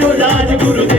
गुरु राजगुरु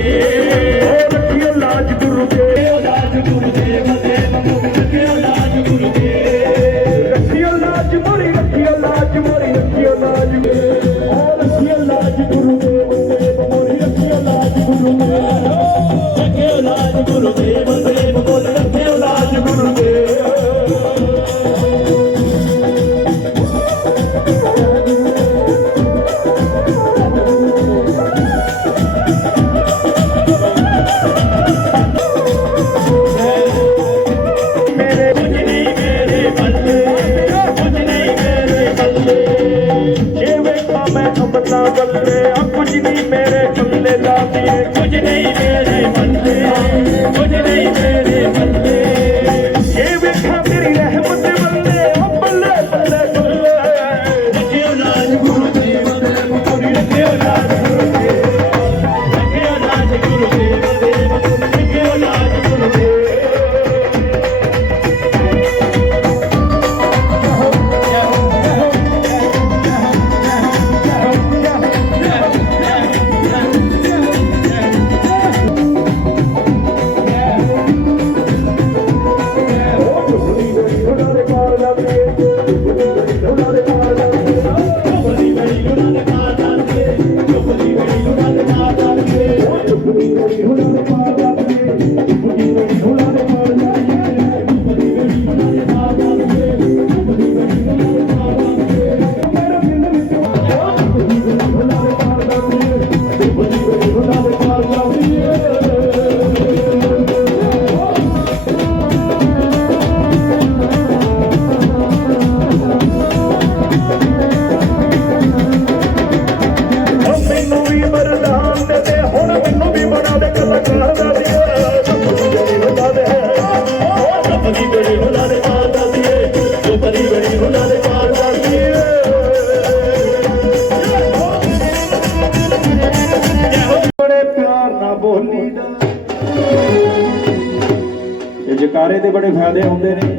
ਬੜੇ ਫਾਇਦੇ ਹੁੰਦੇ ਨੇ,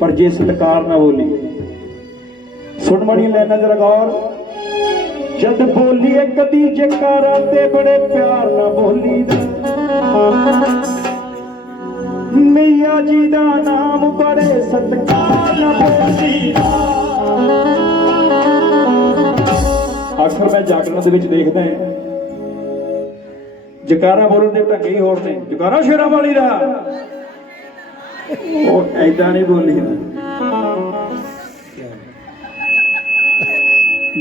ਪਰ ਜੇ ਸਤਕਾਰ ਨਾ ਬੋਲੀ ਸੁਣ ਮੜੀ ਲੈਣਾ ਜਰਾ ਗੌਰ। ਜਦ ਬੋਲੀਏ ਕਦੀ ਜਕਾਰਾ ਤੇ ਬੜੇ ਪਿਆਰ ਨਾਲ ਬੋਲੀ ਦਾ ਮੀਆਂ ਜੀ ਦਾ ਨਾਮ ਬੜੇ ਸਤਕਾਰ ਨਾਲ ਬੋਲੀ ਦਾ ਅਕਸਰ ਮੈਂ ਜਾਗਰਣ ਦੇ ਵਿੱਚ ਦੇਖਦਾ ਹਾਂ। ਜਕਾਰਾ ਬੋਲਣ ਦੇ ਢੰਗੇ ਹੀ ਹੋਰ ਨੇ। ਜਕਾਰਾ ਸ਼ੇਰਾਂ ਵਾਲੀ ਦਾ। ਉਹ ਐਦਾਂ ਨਹੀਂ ਬੋਲੀ।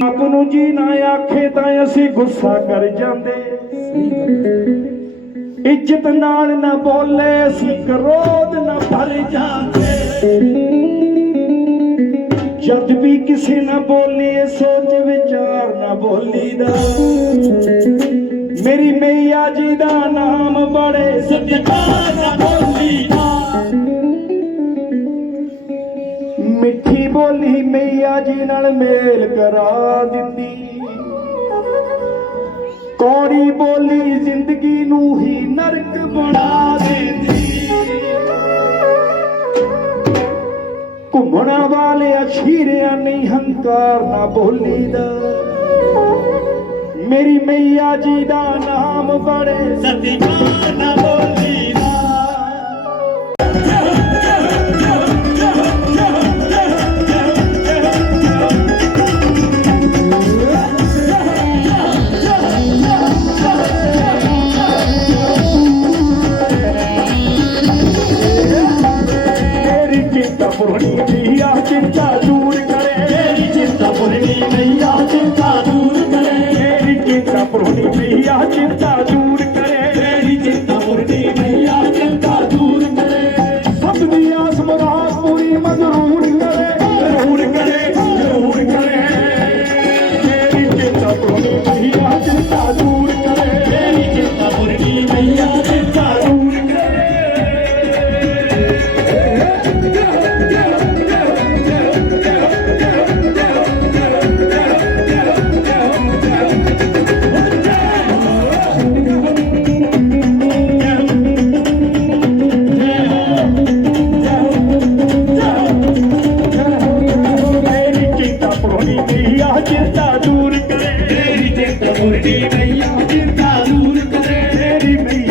ਆਪ ਨੂੰ ਜੀ ਨਾ ਆਖੇ ਤਾਂ ਅਸੀਂ ਗੁੱਸਾ ਕਰ ਜਾਂਦੇ। ਇੱਜ਼ਤ ਨਾਲ ਨਾ ਬੋਲੇ ਅਸੀਂ, ਕਰੋਧ ਨਾ ਭਰ ਜਾਂਦੇ। ਜਦ ਵੀ ਕਿਸੇ ਨਾ ਬੋਲੀਏ, ਸੋਚ ਵਿਚਾਰ ਨਾ ਬੋਲੀਦਾ। ਮੇਰੀ ਮਈਆ ਜੀ ਦਾ ਨਾਮ ਬੜੇ ਸਤਿਕਾਰ ਨਾ ਬੋਲੀ ਨਾ ਮਈਆ ਜੀ ਨਾਲ ਮੇਲ ਕਰਾ ਦਿੰਦੀ ਕੌੜੀ ਬੋਲੀ ਜ਼ਿੰਦਗੀ ਨੂੰ ਹੀ ਨਰਕ ਬਣਾ ਦਿੰਦੀ ਘੁੰਮਣ ਵਾਲੇ ਅਛੀਰਿਆਂ ਨਹੀਂ ਹੰਕਾਰ ਨਾ ਬੋਲੀਦਾ ਮੇਰੀ ਮਈਆ ਜੀ ਦਾ ਨਾਮ ਬੜੇ ਸਤਿਕਾਰ ਨਾ ਬੋਲੀ।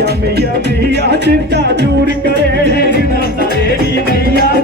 ਕਮੀਆਂ ਵੀ ਆ ਚਿੰਤਾ ਦੂਰ ਕਰੇ। ਨਾ ਸਾਰੇ ਵੀ ਨਹੀਂ ਆ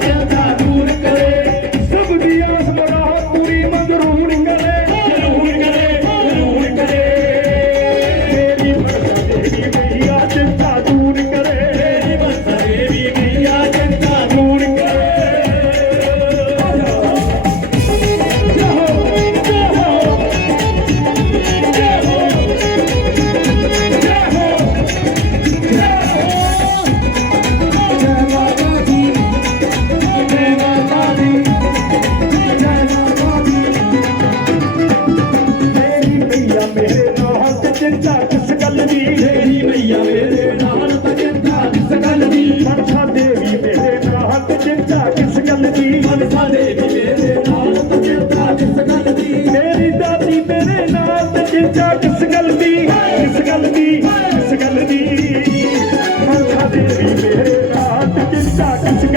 Start. to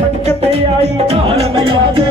సంకతయ్యాయి కాలమయ్యాదే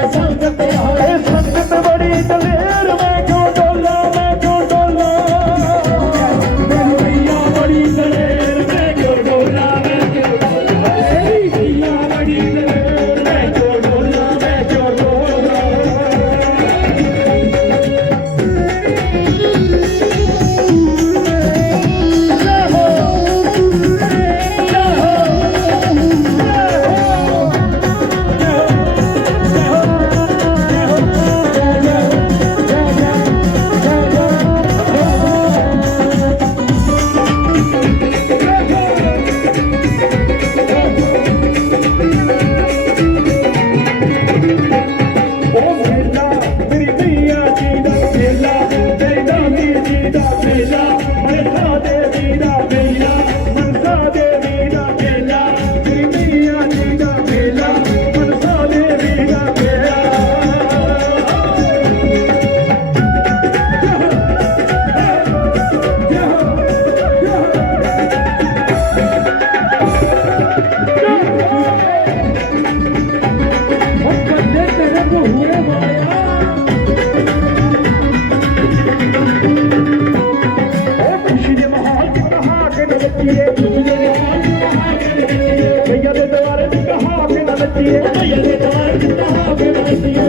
ಭಾರತೀಯ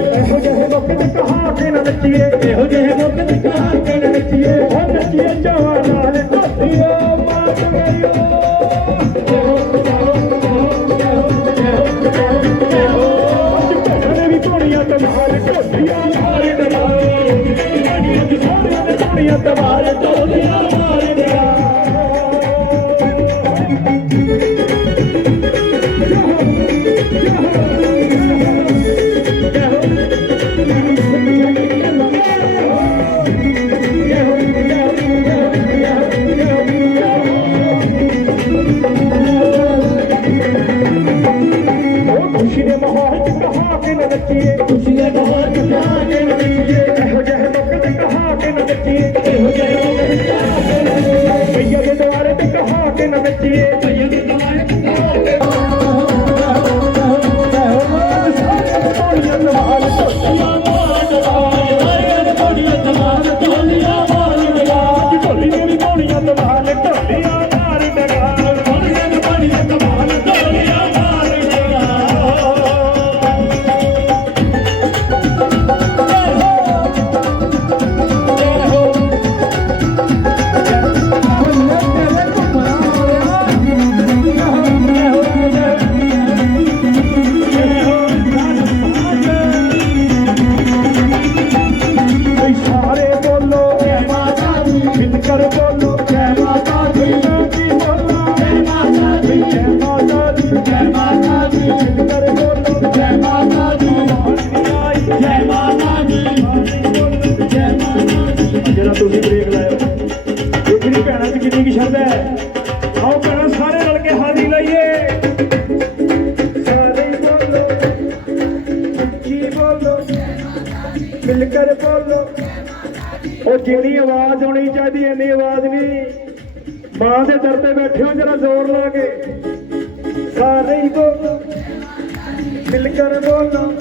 ਉਹ ਜਿਹੜੀ ਆਵਾਜ਼ ਹੋਣੀ ਚਾਹੀਦੀ, ਇੰਨੀ ਆਵਾਜ਼ ਨਹੀਂ। ਮਾਂ ਦੇ ਦਰ ਤੇ ਬੈਠੇ ਹੋ ਜਰਾ ਜ਼ੋਰ ਲਾ ਕੇ। ਸਾਰੇ ਹੀ ਬੋਲੋ। ਮਿਲ ਕਰ ਬੋਲੋ।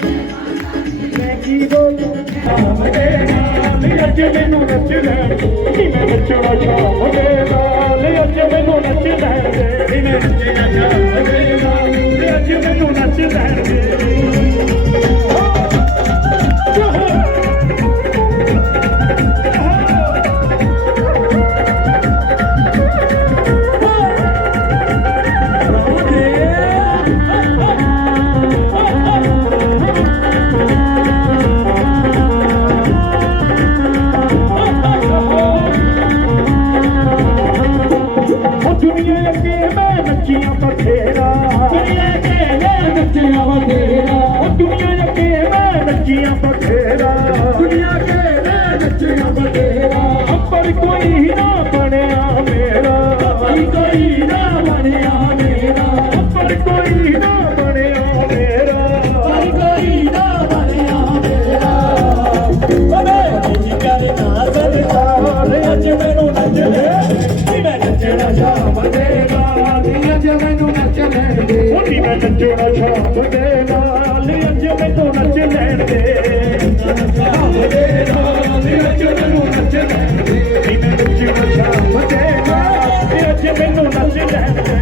ਮੈਂ ਕੀ ਬੋਲੋ ਆਪਣੇ ਨਾਲ ਅੱਜ ਮੈਨੂੰ ਨੱਚ ਲੈਣ ਦੇ। ਮੈਂ ਨੱਚਣਾ ਸ਼ਾਮ ਦੇ ਨਾਲ ਅੱਜ ਮੈਨੂੰ ਨੱਚ ਲੈਣ ਦੇ। ਮੈਂ ਨੱਚਣਾ ਸ਼ਾਮ ਦੇ ਨਾਲ ਅੱਜ ਮੈਨੂੰ ਨੱਚ ਲੈਣ ਦੇ। ਦੁਨੀਆ ਬਥੇਰਾ। ਦੁਨੀਆ Yeah.